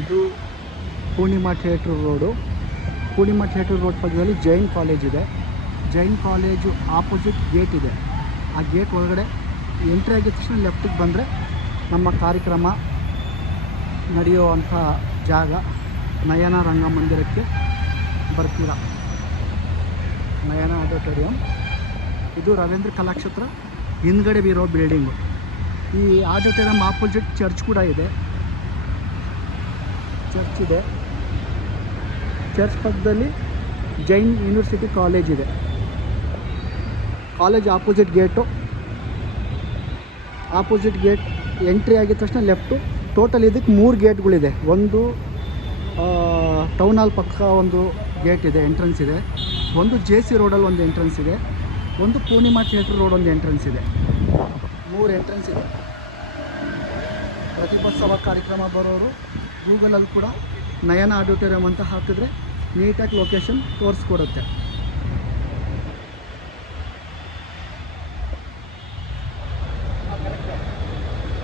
ಇದು Poornima theatre road. Poornima theatre road ಪಕ್ಕದಲ್ಲಿ Jain college ಇದೆ. ಜೈನ್ ಕಾಲೇಜು ಆಪೋಸಿಟ್ ಗೇಟ್ ಇದೆ. ಆ ಗೇಟ್ ಒಳಗಡೆ ಎಂಟ್ರಿ ಆಗಿದ ತಕ್ಷಣ ಲೆಫ್ಟಿಗೆ ಬಂದರೆ ನಮ್ಮ ಕಾರ್ಯಕ್ರಮ ನಡೆಯುವಂಥ ಜಾಗ. ನಯನ ರಂಗಮಂದಿರಕ್ಕೆ ಬರ್ತೀರ. ನಯನ ಆಡಿಟೋರಿಯಂ. ಇದು ರವೀಂದ್ರ ಕಲಾಕ್ಷೇತ್ರ ಹಿಂದ್ಗಡೆ ಇರೋ ಬಿಲ್ಡಿಂಗು. ಈ ಆಡಿಟೋರಿಯಂ ಆಪೋಸಿಟ್ ಚರ್ಚ್ ಕೂಡ ಇದೆ. ಚರ್ಚ್ ಇದೆ. ಚರ್ಚ್ ಪಕ್ಕದಲ್ಲಿ ಜೈನ್ ಯೂನಿವರ್ಸಿಟಿ ಕಾಲೇಜ್ ಇದೆ. College opposite gate. Opposite gate entry ಆಗಿದ ತಕ್ಷಣ ಲೆಫ್ಟು. ಟೋಟಲ್ ಇದಕ್ಕೆ 3 ಗೇಟ್ಗಳಿದೆ. ಒಂದು ಟೌನ್ ಹಾಲ್ ಪಕ್ಕ ಒಂದು ಗೇಟ್ ಇದೆ, ಎಂಟ್ರೆನ್ಸ್ ಇದೆ. ಒಂದು JC ರೋಡಲ್ಲಿ ಒಂದು ಎಂಟ್ರೆನ್ಸ್ ಇದೆ. ಒಂದು ಪೂರ್ಣಿಮಾ ಥಿಯೇಟ್ರ್ ರೋಡ್ ಒಂದು ಎಂಟ್ರೆನ್ಸ್ ಇದೆ. 3 ಎಂಟ್ರೆನ್ಸ್ ಇದೆ. ಪ್ರತಿಭೋತ್ಸವ ಕಾರ್ಯಕ್ರಮ ಬರೋರು ಗೂಗಲಲ್ಲಿ ಕೂಡ ನಯನ ಆಡಿಟೋರಿಯಂ ಅಂತ ಹಾಕಿದ್ರೆ ನೀಟಾಗಿ ಲೊಕೇಶನ್ ತೋರಿಸ್ಕೊಡುತ್ತೆ.